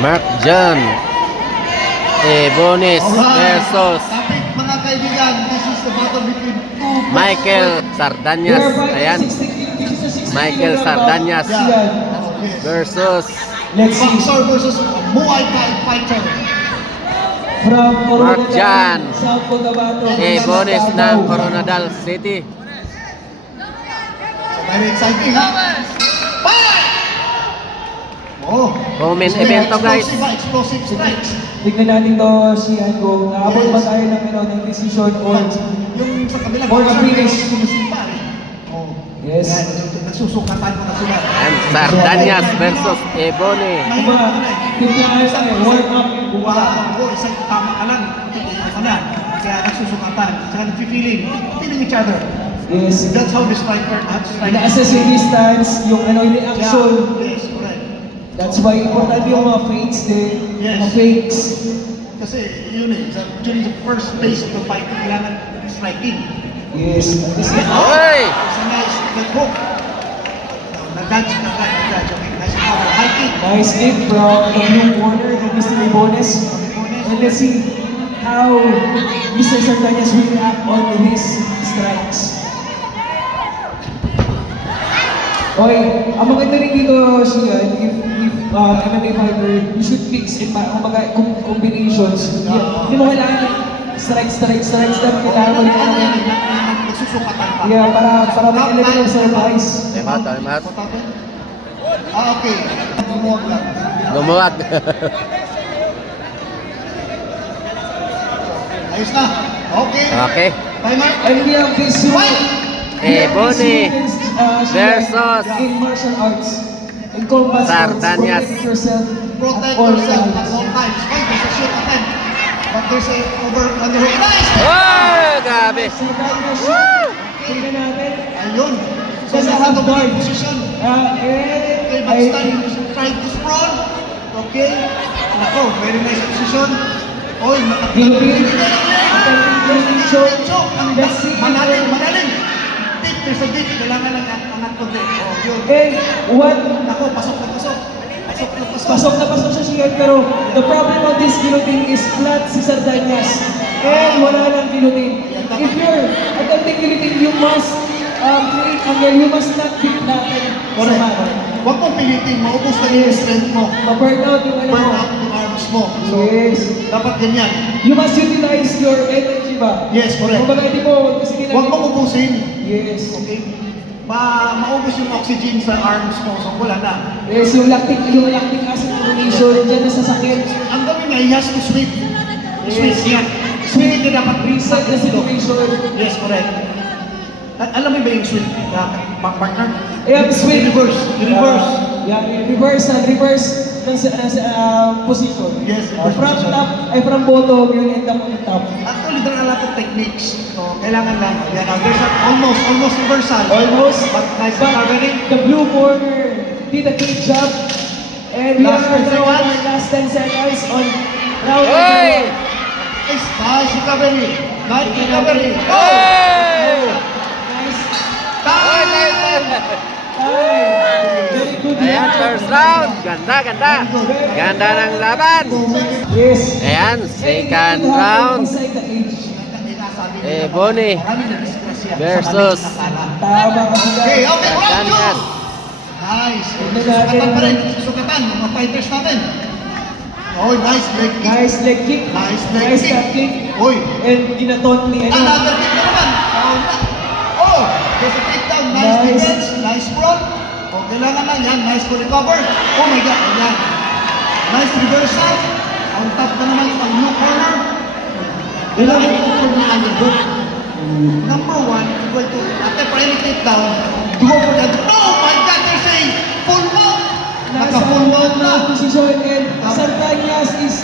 Mark John Ebones versus mga kaibigan, this is the battle between two Michael Sardanyas. Ayan, Michael Sardanyas versus boxer versus Muay Thai fighter. Mark John Ebones ng Coronadal City. Very exciting, ha? Oh, Home event to, guys. Explosive strikes. Tignan natin to si Ango. Naabot ba tayo ng decision or yung sa kabila, or a finish? Oh. Yes. Nagsusukatan mo na sila. And Sardanyas versus Ebone. Diba? Tignan tayo, warm up. Isang tama ka lang. Kaya nagsusukatan. Saka nag-feeling each other. Yes. That's how the striker Ina-assess yung distance, yung reaction. Yes, correct. That's why important yung mga fakes din. Yes. Mga fakes. Kasi yun during the first phase of the fight, kailangan striking. Yes. Kasi, Oy! It's a nice hook. Nag-dodge. Okay, nice power. High kick. nice kick from the blue corner of Mr. Ebones. And let's see how Mr. Sardanyas will react on his strikes. Okay, ang maganda rin dito siya, if MMA fighter, you should mix in mga combinations. Hindi mo kailangan strike, dapat kailangan mo rin Nagsusukatan pa. yeah, para may element of surprise. Time out. Okay. Lumuwag lang. Lumuwag. Ayos na. Okay. Okay. Timer. And we have this Ebone versus in martial arts, in combat sports, Sardanyas. protect yourself Protect at all yourself at times. all times. Okay, there's a shoot attempt. But there's a underhook. Nice! Oh, grabe. Sardanyas, tingnan natin. Ayun. So, Kasi nasa half double guard. position. I Okay, but try to sprawl. Okay. Nako, very nice position. Oy, Philippine. choke. Let's see. Manaling. Deep, there's a deep. Kailangan lang angat ko din. Oh, yun. And what? Nako, pasok na pasok. Pasok na pasok siya siya, pero the problem of this guillotine is flat si Sardanyas. And wala nang guillotine. If you're attempting guillotine, you must create angle. You must not beat natin sa hammer. Huwag mong pilitin, maubos na yung strength mo. Ma-burn out yung ano Burn mo. out yung arms mo. So, Yes. dapat ganyan. You must utilize your energy ba? Yes, correct. Kung baga hindi mo, kasi hindi Huwag mong ubusin. Yes. Okay? Maubos yung oxygen sa arms mo, so wala na. Yes, yung lactic acid combination, dyan na sasakit. Ang gawin niya, he has to sweep. Sweep yan. Sweep niya dapat Reset the situation. Yes, correct. At alam mo ba yung sweep, partner? Ayan, swing. Reverse. Reverse ng position. Yes, The reverse from position. top, ay from bottom, yung end up on top. Actually, there are a lot of techniques. So, kailangan lang. Yan, there's an almost reversal. Almost. But nice But covering. the blue corner did a good job. And we Last are 10 now on seconds. our last 10 seconds on round Oy! number Nice recovery. Nice recovery. Oy! one. Nice. Oy, Time! Very good Ayan, first round. Ganda. Ganda ng laban. Yes. Ayan, second round. Beside the edge. Ebone versus Tama ka Okay, sila. okay, round Sardanyas. 2! Nice. Sukatan pa rin. Sukatan, mga fighters natin. Oh, nice leg kick. Nice leg kick. Nice leg Nice kick. cut kick. Oy, And ginaton ni ano. another kick na naman. Foul na. Oh, there's a takedown. Nice Nice. defense. Nice front. Oh, kailangan lang yan. Nice to recover. Oh my God. Ayan. Nice reversal. On top na naman ang blue corner. Kailangan i-cover niya ang hook. Number one, equal to, after for any takedown, go for that. Oh my God, there's a full mount. Naka-full mount na. Position and Sardanyas is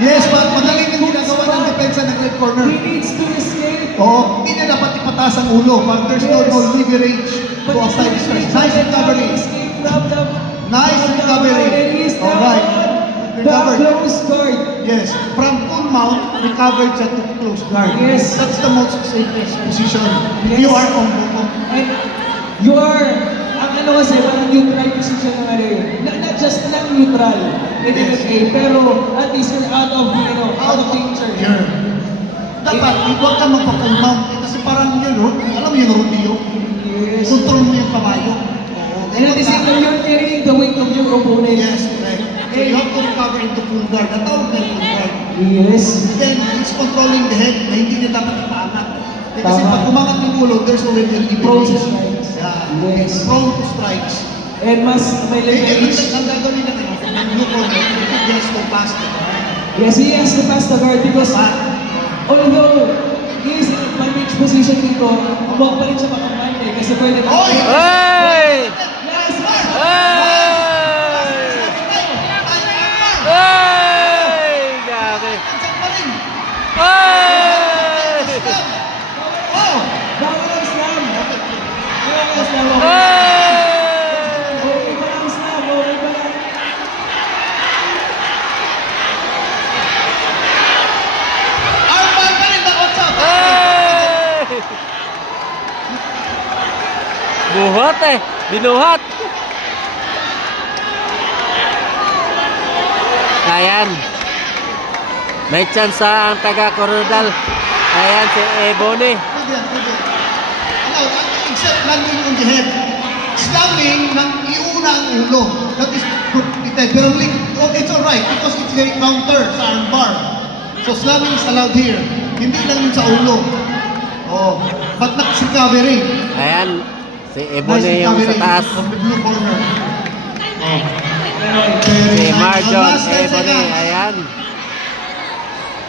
Yes, magaling yung ginagawa ng depensa ng red corner. he needs to escape. Oo, hindi na dapat ipataas ang ulo. But there's no leverage to a side strike. Nice recovery. Escape from the Nice recovery. And he is now Alright. on the Recovered. close guard. Yes, from full mount, recovered siya to close guard. Yes. That's the most safest position. If Yes. you are on bottom. And you are, ang ano kasi, parang neutral position ng ano yun. Not just not neutral in Yes. MMA, pero at least you're out of, you know, out of danger. Here. Dapat, huwag ka magpa-full mount. Kasi parang yun, alam mo yung rodeo? Yes. Control mo yung kabayo. Oo. And at the same time, you're carrying the weight of your opponent. Yes, correct. So you have to recover into full guard. Natawag na yung full guard. Yes. Then, it's controlling the head na hindi niya dapat ipaangat. Eh, kasi Tama. pag umangat yung ulo, there's already an Prone to elimination. strikes. Yeah. Yes. Prone to strikes. And mas may leverage. Ang gagawin natin, ang blue corner, he has to pass the guard. Yes, he has to pass the guard because although he is in advantage position dito, huwag pa rin siya makapante kasi pwede na. Oy! Hey! Yes! Hey! Hey! Grabe. Andiyan pa rin. Hey! Oh! Bawal ang slam! Bawal ang slam! Hey! Okay ba ang slam? Okay ba lang? Armbar pa rin, what's up? Hey! Buhat eh. Binuhat. Ayan. May chance ang taga Coronadal. Ayan si Ebony. Pwede yan, pwede. Ano, except landing on the head. Slamming ng iuna ang ulo. That is good. Pero it's alright because it's a counter sa armbar. So slamming is allowed here. Hindi lang yun sa ulo. Oh, but not recovery. Ayan. Si Ebony yung sa taas. Of the blue corner. Oh. Si Marjon Last 10 Ebony. seconds. Ayan.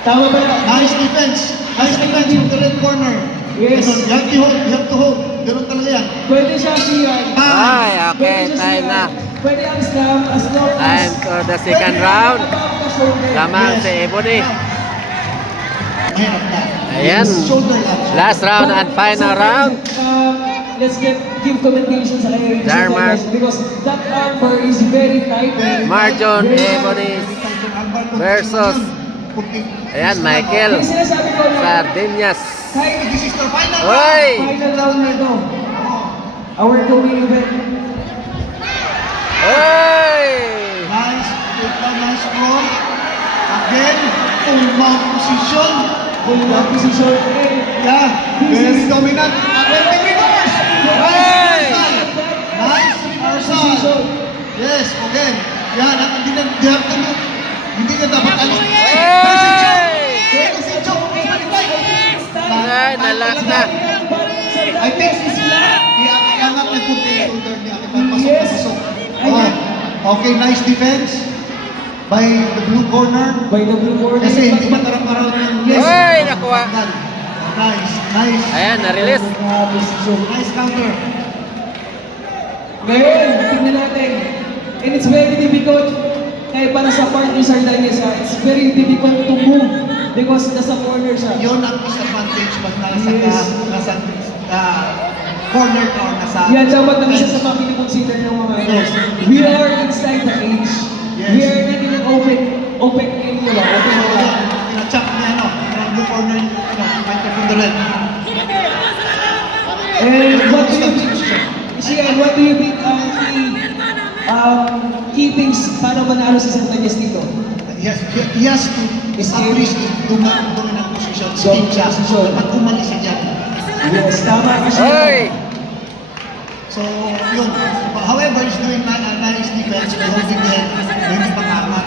Tama ba na? Nice defense. Nice defense from the red corner. Yes. Ganun. You have to hold. You have to hold. Ganun talaga yan. Pwede siya siyan. Ay, okay. Pwede siya Time siyan. na. Pwede ang slam as long as... Time for the second round. Above the shoulder. Lamang si Ebony. Ahead of that. Ayan. Shoulder lunge. Last round and final round. Let's give commentation sa kanya. Darmar. Because that armbar is very tight. Marjon Very tight. Ebony versus ayan, Michael Yung sinasabi ko na Sardinas. kahit This is the final round. Hoy! final round na ito, our co-main event, Hoy! Nice. Take down, nice throw. Again, full mount position. full round position, and Yeah. Very dominant. Again, the reverse. Hey! Nice reversal. position. Yes, again. Yan, hindi na, you have to look. Hindi na dapat alis. Hey! Pero si Chok, Ay, nalak na. I think is flat. Iangat na punti yung shoulder niya. Pasok na Yes. pasok. Oh. Okay, nice defense by the blue corner. By the blue corner. Kasi hindi matarap-araw ng yes. Hoy, nakuha. Nice, nice. Ayan, na-release. Nice counter. Ngayon, tingnan natin. And it's very difficult. Kaya para sa part ni Sardinas, it's very difficult to move because nasa corner siya. Yun ang disadvantage pag nasa, Yes. nasa corner ka or nasa Yan dapat ang isa fence. sa mga piniconsider ng mga Yes. We are inside the cage. Yes. We are not in an open area. Open So, area. pinachak niya, no? From blue corner, fighter from the red. And what do you think? Sian, what do you think key things para manalo si Sardinas dito? He has to establish the dominant position. Skip siya. At umalis siya dyan. Yes, tama ka siya. Hoy! So, yun. However, he's doing a nice defense by holding the head. Hindi pangaman.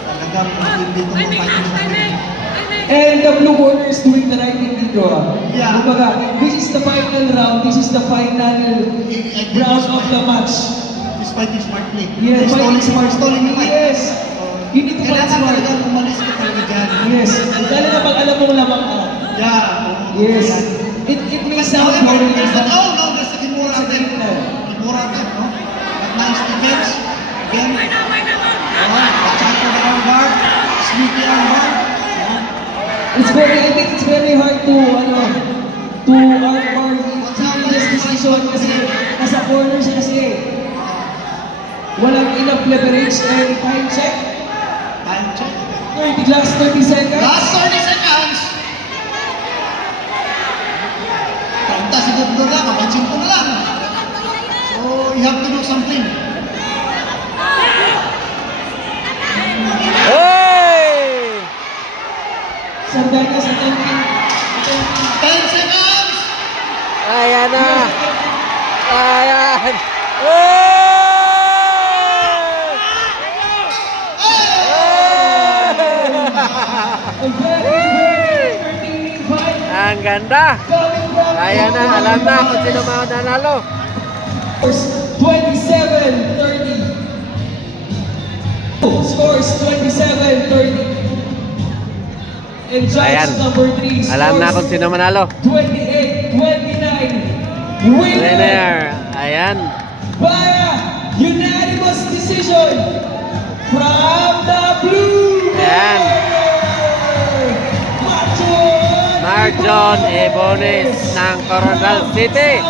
Talagang hindi itong mga fighters natin. And the blue corner is doing the right thing dito. Yeah. Kumbaga, this is the final round. This is the final round of the match. He's fighting smartly. Yes, He's stalling the fight. Yes. You need to fight Kailangan smart. talaga umalis ka talaga dyan. Yes. Lalo na pag alam mong lamang ka. Yeah. Yes. It may sound However, very there's different. no, there's a Kimura attempt. Kimura attempt, no? But nice defense. Again. Watch out for the arm guard. Sneaky arm guard. I think it's very hard to armbar this decision kasi nasa corner siya kasi walang enough leverage and time check. the last 30 seconds. Last 30 seconds. 30 segundo lang, kapansin ko na lang. So, you have to do something. Hey! Sardanyas attempting. 10 seconds. Ayan na. Ayan. A very entertaining fight. Ang ganda. Coming from Ayan na, alam na kung sino mananalo. 27-30. Scores 27-30. And judge Ayan. number 3 Alam na kung sino manalo. 28-29. Winner Winner. Ayan. via unanimous decision from the blue. Ayan. Marjon Marjon Ebonis ng Coronel City.